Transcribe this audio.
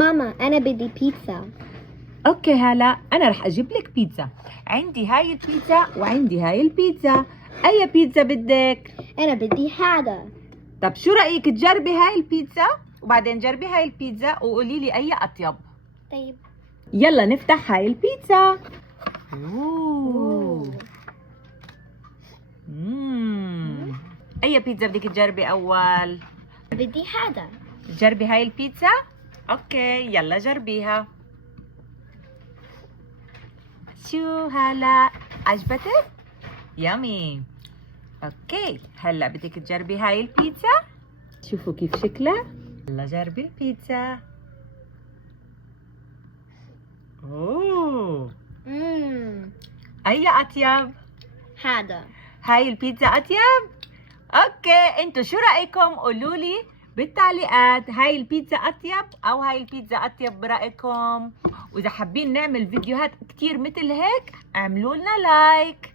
ماما أنا بدي بيتزا. اوكي هلا انا رح اجيب لك بيتزا. عندي هاي البيتزا وعندي هاي البيتزا. اي بيتزا بدك؟ أنا بدي هذا. طب شو رايك تجربي هاي البيتزا وبعدين جربي هاي البيتزا وقولي لي اي اطيب. طيب. يلا نفتح هاي البيتزا. اوه اي بيتزا بدك تجربي اول؟ بدي هذا. جربي هاي البيتزا. اوكي يلا جربيها. شو هلا عجبتك؟ يامي. اوكي هلا بدك تجربي هاي البيتزا. شوفوا كيف شكلها. يلا جربي البيتزا. اوه اي اطيب؟ هذا. هاي البيتزا اطيب. اوكي انتوا شو رايكم؟ قولوا لي بالتعليقات هاي البيتزا اطيب او هاي البيتزا اطيب برايكم. واذا حابين نعمل فيديوهات كتير مثل هيك اعملوا لنا لايك.